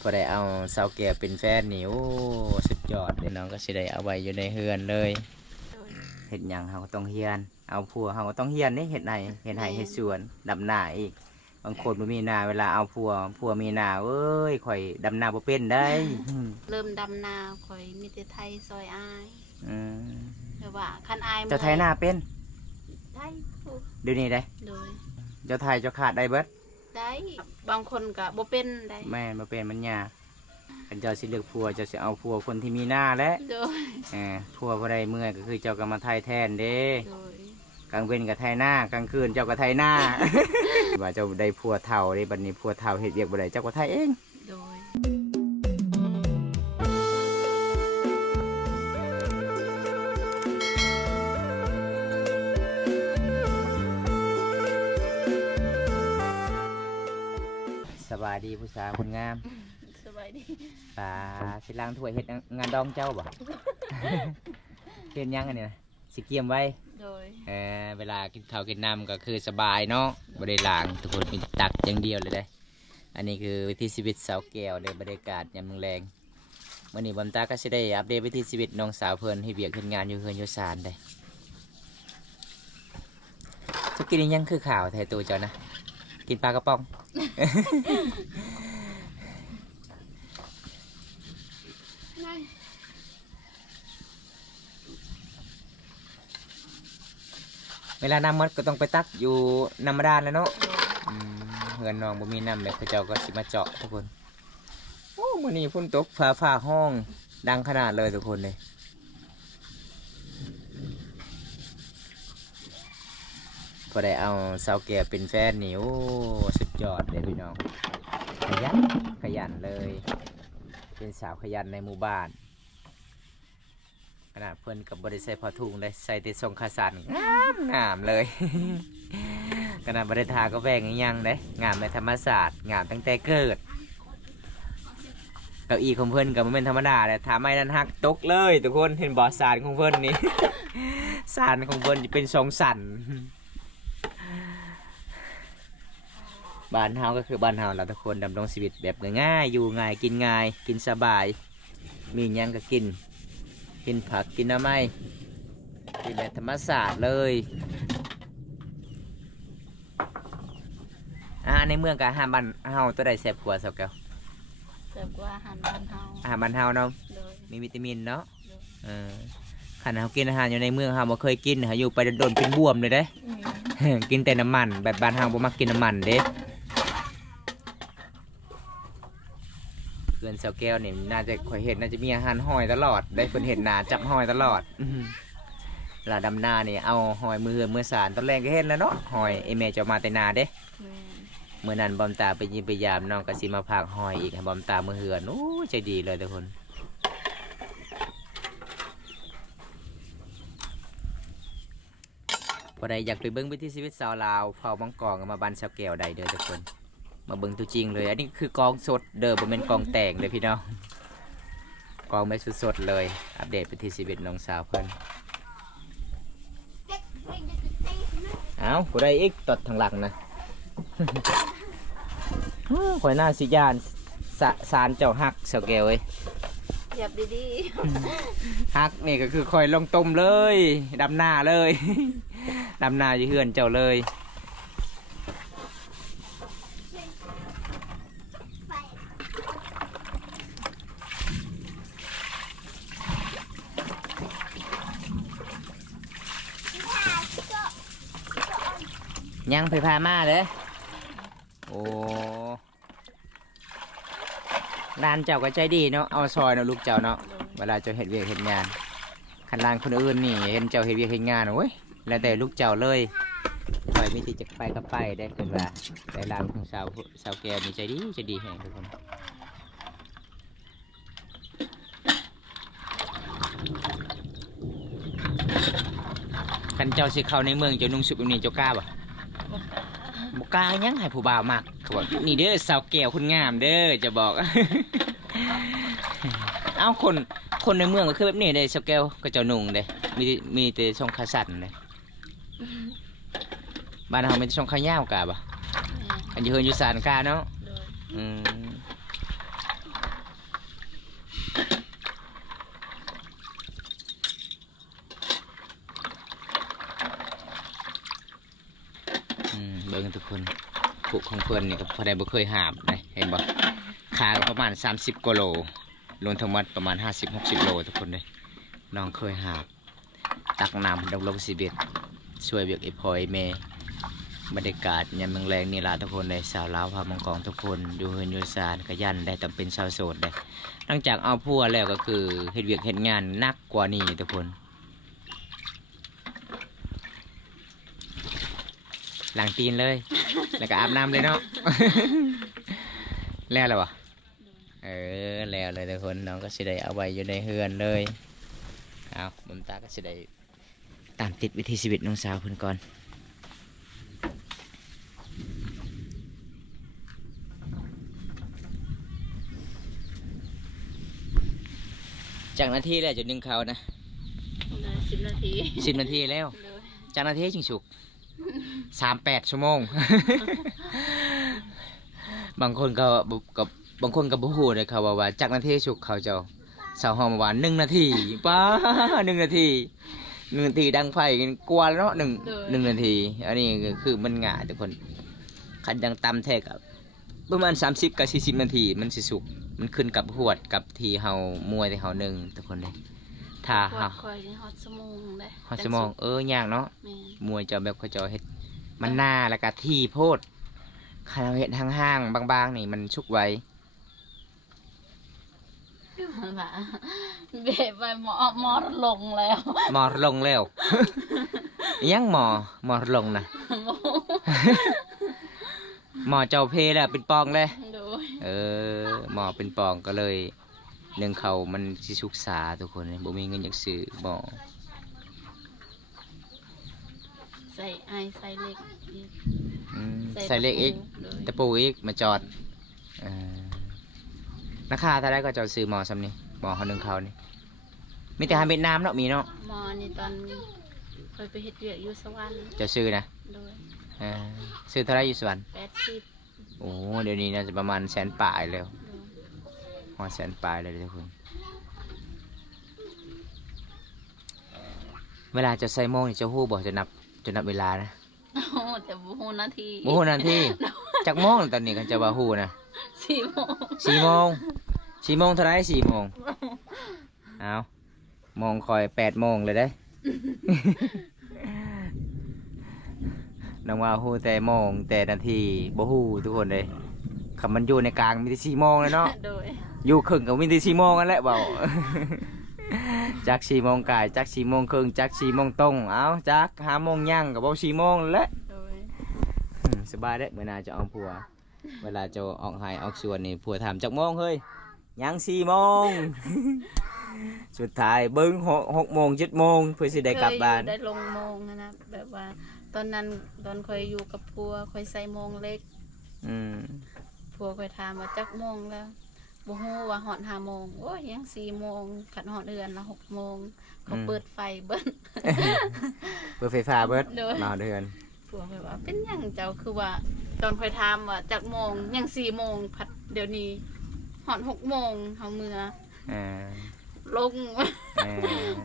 พอได้เอาสาวแก่เป็นแฟนนี่โอ้สุดยอดเลยน้องก็สิได้เอาไว้อยู่ในเฮือนเลยเฮ็ดหยังเฮาก็ต้องเฮียนเอาผัวเฮาก็ต้องเฮียนนี่เฮ็ดไห้เฮ็ดสวนดำนาอีกบางคนบ่มีนาเวลาเอาผัวมีนาเอ้ยข่อยดำนาบ่เป็นได้ เริ่มดำนาข่อยมีแต่ไทยซอยอาย อืม แต่ว่าคันอาย เจ้าไทยนาเป็น ไทยถูก เดี๋ยวนี้ได้ โดย เจ้าไทยเจ้าขาดได้เบิด ได้บางคนก็บ่เป็นได้ แม่นบ่เป็นมันยากคันเจ้าสิเลือกผัวเจ้าสิเอาผัวคนที่มีหน้าและ โดย ผัวบ่ได้เมื่อยก็คือเจ้าก็มาไทยแทนเด้ โดย กลางเว้นกับไทยหน้ากลางคืนเจ้าก็ไทยหน้า ว่าเจ้าได้ผัวเฒ่าได้บัดนี้ผัวเฒ่าเฮ็ดเวียกบ่ได้เจ้าก็ไทยเอง โดย สบายดีผู้สาวคนงาม สบายดี ป่าสิล้างถ้วยเฮ็ดงานดองเจ้าบ่ เฮ็ดหยังอันนี้นะสิเกียมไว้ โดย เวลากินข้าวกินน้ำก็คือสบายเนาะบ่ได้ล้างทุกคนมีตักอย่างเดียวเลยได้อันนี้คือวิถีชีวิตสาวแก้วในบรรยากาศยามแลงมื้อนี้บอมตาก็สิได้อัปเดตวิถีชีวิตน้องสาวเพิ่นให้เวียกเฮ็ดงานอยู่เฮือนอยู่ศาลได้จะกินอิหยังคือข่าวแท้ตัวเจ้านะกินปลากระป๋อง เวลาน้ำมดก็ต้องไปตักอยู่น้ำบาดาลแล้วเนาะเฮือนน้องบ่มีน้ำเลยเขาเจ้าก็สิมาเจาะทุกคนโอ้มื้อนี้ฝนตกฟ้าห้องดังขนาดเลยทุกคนเลยพอได้เอาสาวแก่เป็นแฟนนี่โอ้สุดยอดเลยพี่น้องขยันเลยเป็นสาวขยันในหมู่บ้านขนาดเพิ่นกับบริษัทพอทุ่งได้ใส่แต่ทรงขาสันงามเลย ขนาดบริษัทก็แบ่งยังได้งามในธรรมศาสตร์งามตั้งแต่เกิดเก้าอี้ของเพิ่นกับมันเป็นธรรมดาเลยถามไม่นั้นหักตกเลยทุกคนเห็นบ่อสารของเพิ่นนี่ สารของเพิ่นจะเป็นทรงสันบ้านเฮาก็คือบ้านเฮาเราทุกคนดำรงชีวิตแบบง่ายๆอยู่ง่ายกินสบายมีหยังก็กินผักกินน้ำไม้กินแบบธรรมศาสตร์เลยอาหารในเมืองกับอาหารบ้านเฮาตัวใดแซ่บกว่าสักแก้ว เสิร์ฟกว่าอาหารบ้านเฮา อาหารบ้านเฮาเนาะ โดย มีวิตามินเนาะขันเฮากินอาหารอยู่ในเมืองเฮาบ่เคยกินเฮาอยู่ไปโดนเป็นบวมเลยเด้ กินแต่น้ำมันแบบบ้านเฮาบ่มักกินน้ำมันเด้เพื่อนเสาแก้วนี่น่าจะข่อยเห็นน่าจะมีอาหารหอยตลอดได้เพิ่นเห็นหนาจับหอยตลอดเวลาดำนานี่เอาหอยมือสารตอนแรกก็เห็นแล้วเนาะหอยเอเมจะมาแต่นาเด้ แม่น เมื่อนั้นบอมตาไปยิมไปยามน้องก็สิมาพากหอยอีกให้บอมตามือเหือนโอ้ใจดีเลยทุกคนพอใดอยากไปเบิ้งวิถีชีวิตสาวลาวเผามังกรมาบันเสาแก้วใดเด้อทุกคนมาเบิ้งตัวจริงเลยอันนี้คือกองสดเด้อบ่แม่นกองแต่งเลยพี่น้องกองไม่สดๆเลยอัปเดตวิถีชีวิตน้องสาวเพิ่นเอ้าผู้ใดอีกตดทางหลังนะ ข่อยหน้าสิยานสารเจ้าฮักเสาแก้วเอ้ย เหยียบดี ฮักนี่ก็คือข่อยลงต้มเลยดำหน้าเลย ดำหน้าอยู่เฮือนเจ้าเลยยังไปพามาเด้อโอ้ร้านเจ้าก็ใจดีเนาะเอาซอยเนาะลูกเจ้าเนาะ ๆโดย เวลาเจ้าเฮ็ดเวียกเฮ็ดงานคันร้านคนอื่นนี่เห็นเจ้าเฮ็ดเวียกเฮ็ดงานโอ้ยแล้วแต่ลูกเจ้าเลยคอยมีที่จะไปก็ไปได้เกินว่าแต่ร้านของสาวแก้วนี่ใจดีแห่งทุกคนคันเจ้าสิเข้าในเมืองเจ้านุ่งสุดแบบนี้เจ้ากล้าบ่บ่กล้ายังให้ผู้บ่าวมักเขาบอกนี่เด้อสาวแก้วคนงามเด้อจะบอก เอ้าคนในเมืองก็คือแบบนี้เด้สาวแก้วก็เจ้านุ่งเด้มีแต่ทรงขาสั้นเด้บ้านเราเป็นทรงขายาวกะบ่ แม่น อันอยู่เฮือนอยู่ศาลกาเนาะ โดย อืม คนผูกของเพิ่นนี่ก็พอได้บ่เคยหาบเลยเห็นบ่ขาก็ประมาณ30กว่าโลรวมทั้งหมดประมาณ50-60โลทุกคนเลยน้องเคยหาบตักน้ำดำลงสิเบ็ดช่วยเบียกไอ้พลอยเมบรรยากาศยามแรงๆนี่ล่ะทุกคนเลยสาวลาวพามังกรทุกคนอยู่เฮือนอยู่ซานขยันได้ตำเป็นชาวโสดได้หลังจากเอาผัวแล้วก็คือเฮ็ดเวียกเฮ็ดงานหนักกว่านี้ทุกคนล้างตีนเลย แล้วก็อาบน้ำเลยเนาะ แล้วเหรอวะแล้วเลยทุกคนน้องก็สิได้เอาไว้อยู่ในเฮือนเลยเอาบุญตาก็สิได้ตามติดวิถีชีวิตน้องสาวเพิ่นก่อนจากนาทีแล้วจะนึ่งเขาวนะ เลย10 นาที 10 นาทีแล้ว เลย จากนาทีชิงฉุก38 ชั่วโมง บางคนก็บางคนก็บ่ฮู้เลยเขาว่าจากนาทีฉุกเขาเจ้าสาวหอมว่า1 นาทีป้า1 นาที1 นาทีดังไฟกันกว่าแล้วเนาะ1 นาทีอันนี้ก็คือมันง่ายทุกคนคันดังตำแท้กับประมาณ30 กับ 40 นาทีมันสิสุกมันขึ้นกับหวดกับที่เฮามวยที่เฮานึ่งทุกคนเลยถ้า ฮ เฮา คอยฮอดชั่วโมงเด้ ฮอดชั่วโมงยากเนาะ แม่น มวยเจ้าแบบเขาเจ้าเฮ็ดมันหน้าแล้วก็ที่โพดคันเราเฮ็ดห่างๆบางๆนี่มันชุกไว้ ว่าเบะไปหมอลงแล้ว หมอลงแล้ว ยังหมอลงนะ หมอเจ้าเพแล้วเป็นปองเลย โดย หมอเป็นปองก็เลยเนื่องเขามันสิสุกษาทุกคนเลยบ่มีเงินอยากซื้อหมอ ใส่เหล็กอีก ใส่เหล็กอีก โดย ตะปูอีกมาจอดราคาเท่าไรก็เจ้าซื้อหมอซ้ำนี่หมอเขานึ่งเขานี่มีแต่หาเม็ดน้ำเนาะมีเนาะ หมอนี่ตอนเคยไปเฮ็ดเวียกอยู่สวรรค์ เจ้าซื้อนะ โดย ซื้อเท่าไรอยู่สวรรค์ 80 โอ้เดี๋ยวนี้น่าจะประมาณ100,000 ปลายแล้ว โดย หัว100,000 ปลายเลยทุกคนเวลาจะใส่โมงนี่เจ้าฮู้บอกจะนับเวลานะ โอ้แต่บ่ฮู้นาที โอ้โหนาทีจักโมงตอนนี้กันจะว่าฮู้นะ 4 โมง 4 โมง4 โมงเท่าไร4 โมงเอามองคอย8 โมงเลยได้ น้องว่าฮู้แต่โมงแต่นาทีบ่ฮู้ทุกคนเลยคำมันอยู่ในกลางมีแต่4 โมงเลยเนาะ โดย อยู่ครึ่งกับมีแต่4 โมงนั่นแหละเบา จัก4 โมงกายจัก4 โมงครึ่งจัก4 โมงตรงเอาจัก5 โมงย่างกับบ่4 โมงนั่นแหละ โดย สบายได้เมื่อนาจะเอาผัวเวลาจะออกหายออกสวนนี่ผัวถามจักโมงเฮ้ยยัง4 โมง สุดท้ายเบิ้ง6 โมง 7 โมงเพื่อสิได้กลับบ้าน ได้ลงโมงนะแบบว่า ตอนนั้นตอนคอยอยู่กับพัวคอยใส่โมงเล็ก พัวคอยถามว่าจักโมงแล้วบ่ฮู้ว่าฮอด5 โมงโอ้ยยัง4 โมงขันฮอดเดือนละ6 โมงเขาเปิดไฟเบิ้ล เปิดไฟฟ้าเบิด โดย มาเดือน พัวคอยว่าเป็นหยังเจ้าคือว่า ตอนคอยถามว่าจักโมงยัง4 โมงผัดเดี๋ยวนี้ฮอด6 โมงเฮาเมื่อ อ่า ลง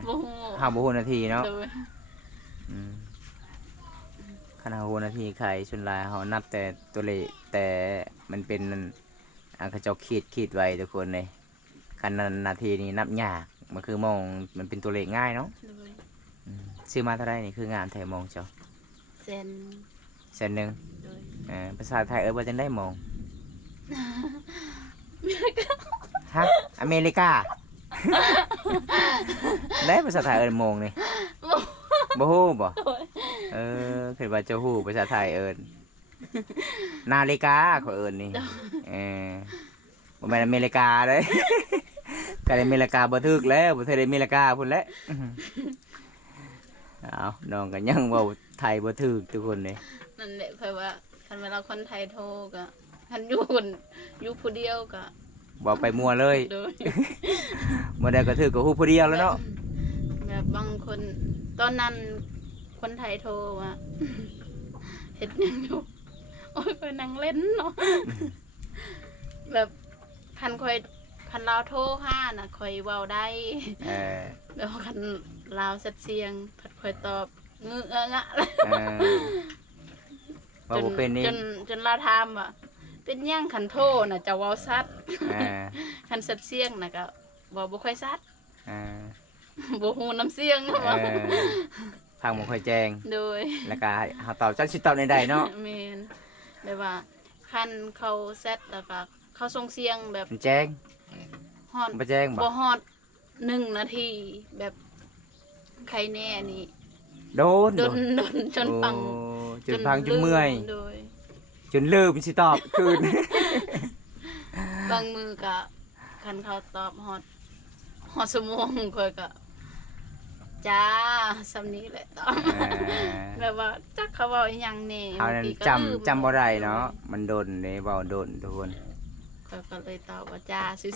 บ่ฮู้ ห้าบ่ฮู้นาทีเนาะ โดย ขนาดฮู้นาทีใครส่วนหลายเขานับแต่ตัวเลขแต่มันเป็นเขาเจ้าขีดไว้ทุกคนเลยคันนาทีนี้นับยากมันคือมองมันเป็นตัวเลขง่ายเนาะ โดย ซื้อมาเท่าไรนี่คืองานแถมมองเจ้า เซน 100,000 โดย ภาษาไทยว่าจะได้มอง ฮะอเมริกา ได้ภาษาไทยมองนี่บ่ฮู้บ่ โดย คิดว่าจะฮู้ภาษาไทยนาฬิกาเขานี่บ่แม่นอเมริกาเด้ ก็ได้อเมริกาบ่ถึกแล้วบ่ได้อเมริกาพุ่นแหละ เอาน้องก็ยังเว้าไทยบ่ถึกทุกคนเลย นั่นแหละเพราะว่าคันเวลาคนไทยโทรก็คันอยู่ผู้เดียวก็ บ่ไปมั่วเลย โดย บ่ได้ก็ถึกก็ฮู้ผู้เดียวแล้วเนาะ แบบบางคนตอนนั้นคนไทยโทรว่า เฮ็ดหยังอยู่โอ้ยไปนั่งเล่นเนาะ แบบคันลาวโทรหาน่ะคอยเว้าได้ แบบคันลาวเสียงผัดคอยตอบงะ เออ ว่าบ่เป็นนี่ จนลาทามอ่ะเป็นหยังคันโทน่ะจะเว้าซัด อ่า คันสัดเสียงน่ะก็เว้าบ่ค่อยซัด อ่า บ่ฮู้น้ำเสียง เอ เนาะ อพังบ่ค่อยแจง โดย แล้วก็เฮาตอบจักสิตอบในใดเนาะ แม่นแบบว่าคันเขาเซตแล้วก็เขาส่งเสียงแบบ มันแจง ฮอด บ่แจงบ่ บ่ฮอด1 นาทีแบบใครแน่นี่ โดน ดนจนฟัง โอ้จนฟังจนเมื่อย โดย จนลืมสิตอบคืน บางมือก็คันเขาตอบฮอดสมองค่อยก็จ้าสำนี้แหละตอบแบบว่าจักเขาเว้าอีหยังแน่ เฮานั้น บงทีก็ลืม จำบ่ได้เนาะมันโดนเด้เว้าโดนทุกคน ข้อยก็เลยตอบว่าจ้าซื่อ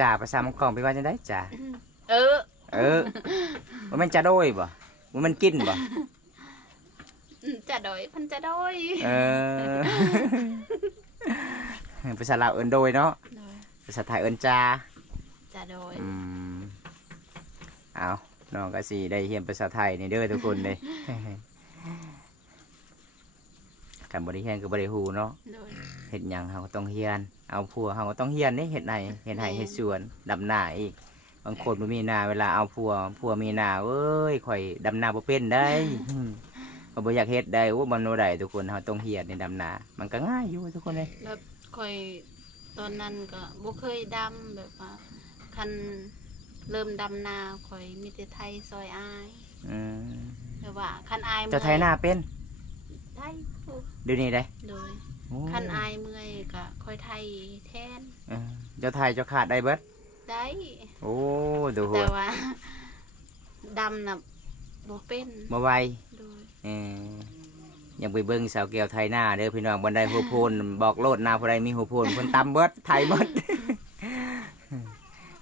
จ่าภาษามังกรไปว่าจังได๋จ่า ๆเออ เออว่ามันจะโดยบ่ว่ามันกินบ่ จะดอยเพันจะดอย เออ ภาษาลาวเอิ้นโดยเนาะ โดย ภาษาไทยเอิ้นจ่า จะดอย อืมเอาน้องก็สิได้เรียนภาษาไทยนี่เด้อทุกคนเลย กันบ่ได้เรียนก็บ่ได้ฮู้เนาะ โดย เฮ็ดหยังเฮาก็ต้องเรียน เอาผัวเฮาก็ต้องเรียนนี่เฮ็ดไร่เฮ็ดไร่เฮ็ดสวนดำนาอีก บางคนบ่มีนาเวลาเอาผัวมีนาเอ้ยข่อยดำนาบ่เป็นได้ ก็บ่อยากเฮ็ดได้โอ้มันบ่ได้ทุกคนเฮาต้องเรียนในดำนา มันก็ง่ายอยู่ทุกคนเลย แบบค่อยตอนนั้นก็บ่เคยดำแบบว่าคันเริ่มดำนาค่อยมีแต่ไทยซอยอาย อืม แบบว่าคันอาย เจ้าไทยนาเป็น ได้อยู่ เดี๋ยวนี้ได้ โดย โอ้ คันอายเมื่อยก็ค่อยไทยแทน เออเจ้าไทยเจ้าขาดได้เบิด ได้ โอ้ทุกค แต่ น ว่า ดำน่ะบ่เป็น บ่ไหว โดย ยังไปเบิ่งสาวแก้วไทยหน้าเด้อพี่น้องบันไดหัวโพนบอกโลดหน้าผู้ใดมีหัวโพนเพิ่นตำเบิดไทยเบิด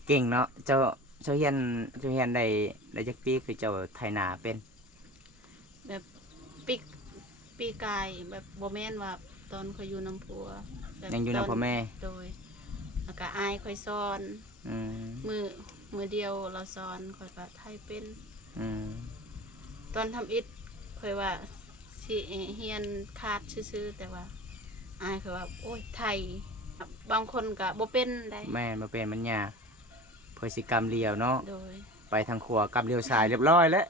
เก่งเนาะเจ้าเฮียนได้จักปีคือเจ้าไทยหน้าเป็น แบบปีกายแบบบ่แม่นว่าตอนค่อยอยู่น้ำพัวแบบ ยังอยู่นำพ่อแม่ โดยแล้วก็อายค่อยสอน อืม มือเดียวเราสอนค่อยก็ไทยเป็น อืม ตอนทำอิฐค่อยว่าสิเฮียนขาดซื่อๆแต่ว่าอายค่อยว่าโอ้ยไทยบางคนก็บ่เป็นได้ แม่นบ่เป็นมันยากเพื่อสิกรรมเลียวเนาะ โดย ไปทางขวากรรมเลียวซ้ายเรียบร้อยแล้ว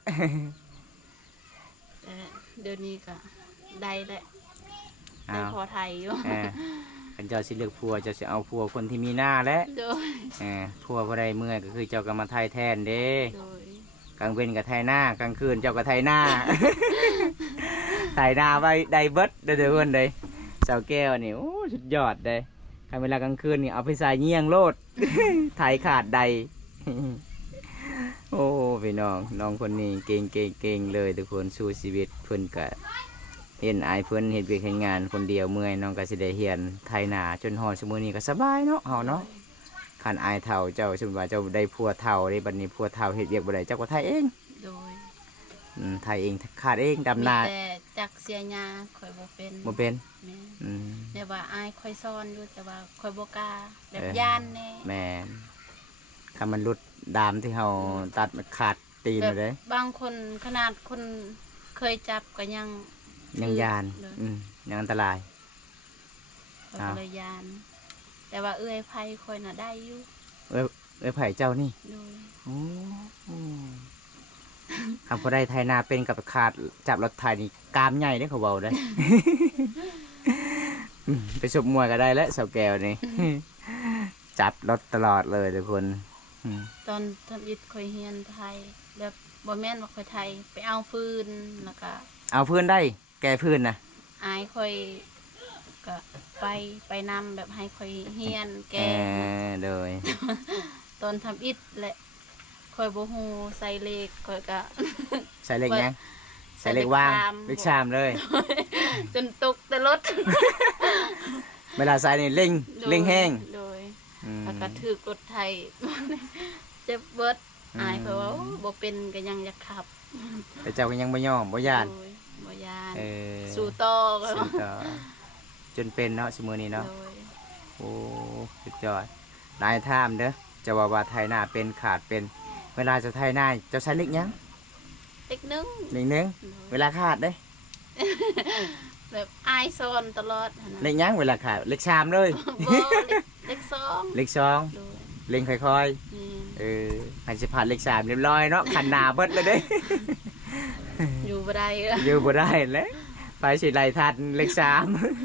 แต่เดี๋ยวนี้ก็ได้แหละ ได้ อ้าว พอไทยอยู่ คันเจ้าสิเลือกผัวเจ้าสิเอาผัวคนที่มีหน้าและ โดย ผัวบ่ได้เมื่อยก็คือเจ้าก็มาไทยแทนเด้ โดย กลางเว้นกับไทยหน้ากลางคืนเจ้ากับไทยหน้า ไทยหน้าไว้ได้เบิดเด้อเด้อเพิ่นเด้สาวแก้วนี่โอ้สุดยอดเด้คันเวลากลางคืนนี่เอาไปใส่เงี่ยงโลด ไทยขาดใด โอ้พี่น้องคนนี้เก่งเลยทุกคนสู้ชีวิตเพิ่นก็เห็นอายเพิ่นเฮ็ดเวียกเฮ็ดงานคนเดียวเมื่อยน้องก็สิได้เรียนไทยหน้าจนฮอดซุมื้อนี้ก็สบายเนาะเฮาเนาะ คันอายเท่าเจ้าสมมติว่าเจ้าได้พัวเท่าได้บัดนี้พัวเท่าเฮ็ดเวียกบ่ได้เจ้าก็ไทยเอง โดย ไทยเองขาดเองดำนา มีแต่จักเสียหญ้าข่อยบ่เป็น บ่เป็น แม่น อืม แต่ว่าอายข่อยสอนอยู่แต่ว่าข่อยบ่กล้าแบบ เออ ย่านแน่ แม่นคันมันหลุดดามที่เฮาตัดมันขาดตีน แบ เล บ ยเด้ บางคนขนาดคนเคยจับก็ยัง ยังยาน เลย ยังอันตราย ข่อยก็เลยย่าน แต่ว่าเอื้อยไผข่อยน่ะได้อยู่ เอ้ยไผเจ้านี่ โดย โอ้คำพอได้ไทยนาเป็นกับขาดจับรถไทยนี่กามใหญ่เด้อเขาเว้าได้ ไปชมมวยก็ได้แล้วสาวแก้วนี่ จับรถตลอดเลยทุกคน ตอนทำอิฐข่อยเฮียนไทย แบบบ่แม่นว่าข่อยไทยไปเอาฟืนแล้วก็ เอาพื้นได้ แก้พื้นนะ อายค่อยก็ไปนำแบบให้ค่อยเฮียนแก โดย ตอนทำอิฐแหละค่อยบ่ฮู้ใส่เลขค่อยก็ ใส่เหล็กยังใส่เหล็กว่างเหล็กชามเลย จนตกแต่รถ เวลาใส่นี่เร่งแห้ง โดย อืม แล้วก็ถือกรถไทย เจ็บเบิด อืม อายเพราะว่าโอ้บ่เป็นก็ยังอยากขับ แต่เจ้าก็ยังไม่ยอมบ่ยาน โดยบ่ยาน เออ สู้ต่อก็ สู้ต่อจนเป็นเนาะสมือนี้เนาะ โดย โอ้สุดยอดนายท่ามเด้อจะว่าไทยหน้าเป็นขาดเป็น เวลาจะไทยหน้าจะใช้เหล็กยัง เล็กนึง เหล็กนึง โดย เวลาขาดเด้ แบบอายซอนตลอดหั้น เล นะ ขยังเวลาขายเลข3เลย บ่เลขสอง เลข โดย 2เล็งค่อย นี่ ๆให้สิผ่านเลข3เรียบร้อยเนาะขันหน้าเบิดเลยเด้ อยู่บ่ได้เด้อ อยู่บ่ได้แล้วไปสิไล่ทันเลข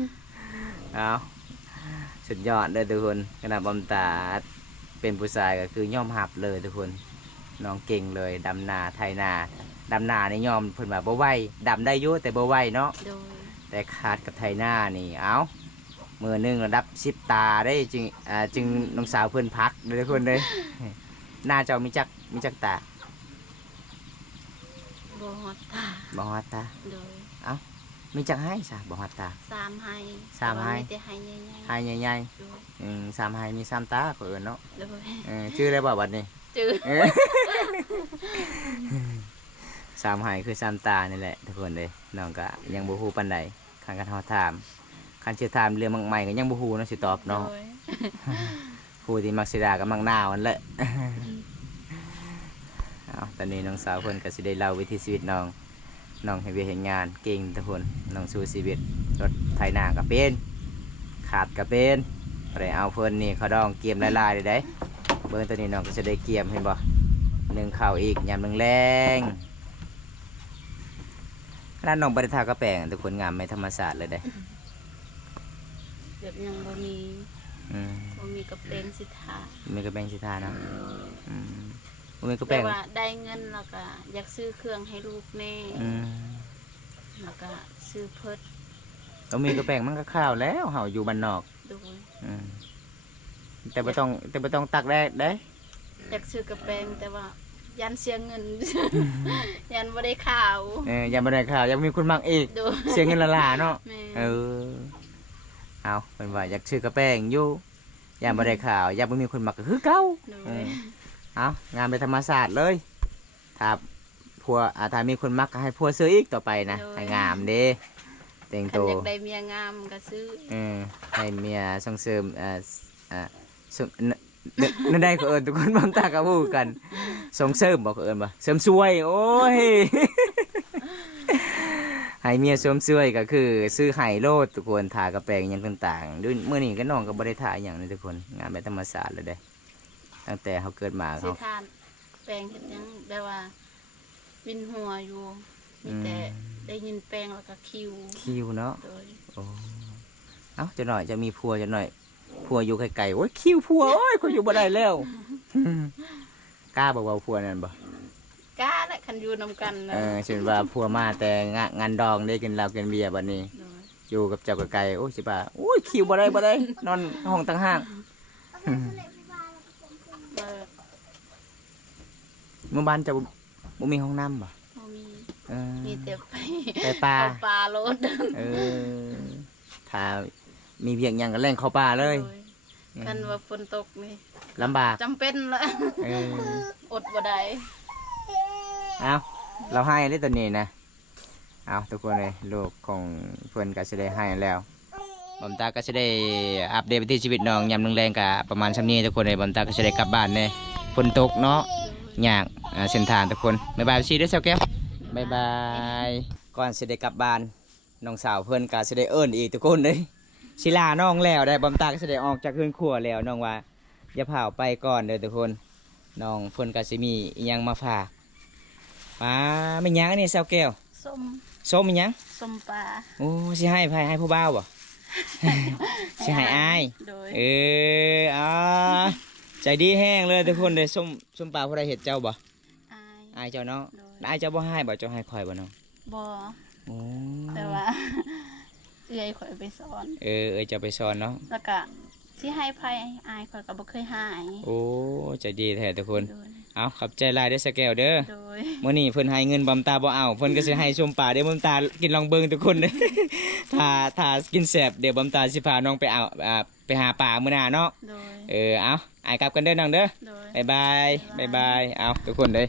3เอาสุดยอดเลยทุกคนขนาดบอมตาเป็นผู้ชายก็คือยอมหับเลยทุกคนน้องเก่งเลยดำนาไถนาดำนานี่ยอมเพิ่นว่าบ่ไหวดำได้อยู่แต่บ่ไหวเนาะ โดย แต่ขาดกับไถนานี่เอามือหนึงระดับ10 ตาได้จึงน้องสาวเพิ่นพักเลยทุกคนเลย หน้าเจ้ามีจักตา บ่ฮอดตา บ่ฮอดตา โดย มีจักให้ซะบ่ฮอดตา 3ให้ สามให้ แต่ว่ามีแต่ให้ใหญ่ ให้ใหญ่ ๆโดย ๆ3ให้มี3ตาเพิ่นเนาะ โดย ชื่ออะไรบ่บัดนี้ จือ 3ให้คือ3ตานี่แหละทุกคนเลยน้องก็ยังบ่ฮู้ปานใดคันกันเฮาถามคันสิถามเรื่องมักใหม่ก็ยังบ่ฮู้เนาะสิตอบเนาะ โดย ผู้ที่มักสิดากับมักหนาวนั่นแหละ เอาตอนนี้น้องสาวเพิ่นก็สิได้เล่าวิถีชีวิตน้องเฮ็ดเวียกเฮ็ดงานเก่งทุกคนน้องสู้ชีวิตรถไถนาก็เป็นขาดก็เป็นบ่ได้เอาเพิ่นนี่เขาดองเกียมหลายๆเลยเด้เบิ่งตัวนี้น้องก็จะได้เกียมเห็นบ่นึ่งข้าวอีกยามแรงๆขนาดน้องบ่ได้ทากระแปรงทุกคนงามไม่ธรรมชาติเลยเด้ แบบยังบ่มี อืม บ่มีกระเพงสิทา มีกระแปรงสิทาเนาะอืมบ่มีกระแปร แต่ ง ว่าได้เงินแล้วก็อยากซื้อเครื่องให้ลูกแน่ อืม แล้วก็ซื้อเพิด เรามีกระแปรงมันก็ข้าวแล้วเฮาอยู่บ้านนอก โดย อืมแต่บ่ต้องตักแดดเด้ อยากซื้อกระแปงแต่ว่ายันเสียเงิน ยันบ่ได้ข่าว ยังบ่ได้ข้าวยังมีคนมักอีก โดย เสียเงินละลาเนาะ แม่ เออเอาเป็นว่าอยากซื้อกระแปรงอยู่ยังบ่ได้ข่าวยังบ่มีคนมักก็คือเก่า โด เอย อเอางานเป็นธรรมศาสตร์เลยถ้าถ้ามีคนมักก็ให้พัวซื้ออีกต่อไปนะให้งามเด้แต่ง คัน ตัว อยากได้เมียงามก็ซื้อ ให้เมียส่งเสริมส่งนั่นได้ก็เอิญทุกคนบางตากับพูดกันส่งเสริมบอกก็เอิญบ่เสริมช่วยโอ้ย ให้เมียเสริมช่วยก็คือซื้อไห้โลดทุกคนทากระแปรงหยังต่างๆด้วยเมื่อนี้ก็น้องก็บ่ได้ทาอหย่างนี้ทุกคนงานแบบธรรมศาสตร์เลยเด้ตั้งแต่เขาเกิดมา สิ เขา ทานแปลงเฮ็ดหยังแบบว่าวินหัวอยู่มีแต่ได้ยินแปลงแล้วก็คิว คิวเนาะ โดย โอ้เอ้าจะหน่อยจะมีผัวจะหน่อยผัวอยู่ไกลๆโอ้ยคิวผัวโอ้ยเขาอยู่บ่ได้แล้ว กล้าบอกว่าผัวนั่นบ่ กล้าและคันอยู่นำกันนะ เช่นว่าผัวมาแต่งานดองได้กินเหล้ากินเบียร์บัดนี้ โดย อยู่กับเจ้าไกลๆโอ้ยสิบ่าโอ้ยคิวบ่ได้นอนห้องต่างหาก เออ เมื่อบ้านจะบ่มีห้องน้ำบ่ บ่มี เออ มีแต่ไป ไปป่า เอปลาโลด เออถ้ามีเพียงหยังก็แล่นเข้าป่าเลย โดคันว่าฝนตกนี่ ลำบาก จำเป็นละ เออ อดบ่ได้ เอาเราให้ได้ตัวนี้นะเอาทุกคนเลยลูกของเพื่อนก็จะได้ให้แล้วบอมตาก็จะได้อัปเดตวิถีชีวิตน้องยามแรงๆกับประมาณช่ำนี้ทุกคนเลยบอมตาก็จะได้กลับบ้านเนี่ยฝนตกเนาะยากเส้นทางทุกคนบ๊ายบายชีด้วยเซลแก้วบ๊ายบายก่อนจะได้กลับบ้านน้องสาวเพื่อนก็จะได้เอิ้นอีกทุกคนเลยศิลาน้องแล้วได้บอมตาก็จะได้ออกจากเรือนครัวแล้วน้องว่าอย่าเผาไปก่อนเด้อทุกคนน้องเพื่อนก็จะมีอิหยังมาฝากป้าไม่ยังอันนี่เซลแก้ว ส้ม ส้มมีหยัง ส้มปลา โอ้สิให้ไผให้ผู้บ่าวบ่ สิให้อาย โดย ใจดีแห้งเลยทุกคนเลยส้มปลาผู้ใดเห็ดเจ้าบ่ อาย อายเจ้าเนาะ โดย อายเจ้าบ่ให้บ่เจ้าให้ข่อยบ่เนาะ บ่ โอ้ แต่ว่า เอื้อยข่อยไปสอน เจ้าไปสอนเนาะ แล้วก็สิให้ไผอายข่อยก็บ่เคยให้ โอ้ใจดีแท้ทุกคน โดย เอาขอบใจหลายเด้อสแกวเด้อ โดย มื้อนี้เพิ่นให้เงินบำตาบ่เอาเพิ่นก็สิให้ส้มปลาเดี๋ยวบำตากินลองเบิ่งทุกคนเด้อ ถ้ากินแซ่บเดี๋ยวบำตาสิพาน้องไปเอาไปหาปลามื้อหน้าเนาะ โดย เอาอายกลับกันเด้อน้องเด้อ โดย บายบายบายบายเอาทุกคนเลย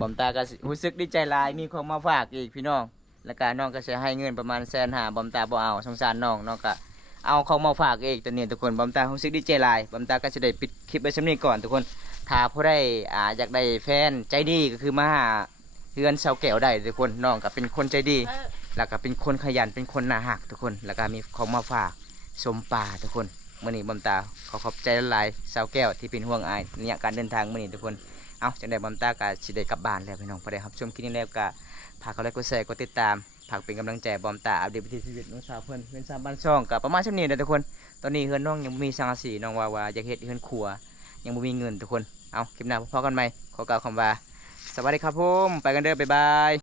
บอมตาก็รู้สึกดีใจหลายมีของมาฝากอีกพี่น้องแล้วก็น้องก็จะให้เงินประมาณ150,000บอมตาบ่เอาสงสารน้องน้องก็เอาของมาฝากอีกตัวนี้ทุกคนบอมตารู้สึกดีใจหลายบอมตาก็จะได้ปิดคลิปไว้สำนี้ก่อนทุกคนถ้าผู้ใดอยากได้แฟนใจดีก็คือมาหาเฮือนเสาแก้วได้ทุกคนน้องก็เป็นคนใจดี แล้วก็เป็นคนขยันเป็นคนน่าหักทุกคนแล้วก็มีของมาฝากสมป่าทุกคนมื้อนี้บำตาขอบใจหลายๆสาวแก้วที่เป็นห่วงอายเนี่ยการเดินทางมื้อนี้ทุกคนเอาจังได๋บำตาก็สิได้กลับบ้านแล้วพี่น้องพอได้รับชมคลิปนี้แล้วก็ฝากกดไลค์กดแชร์กดติดตามฝากเป็นกำลังใจบำตาอัปเดตวิถีชีวิตน้องสาวเพิ่นเป็นสาวบ้านช่องก็ประมาณช่วงนี้เด้อทุกคนตอนนี้เฮือนน้องยังบ่มีสังกะสีน้องว่าอยากเฮ็ดเฮือนครัวยังบ่มีเงินทุกคนเอาคลิปหน้าพบกันใหม่ขอกล่าวคำว่าสวัสดีครับผมไปกันเด้อบ๊ายบาย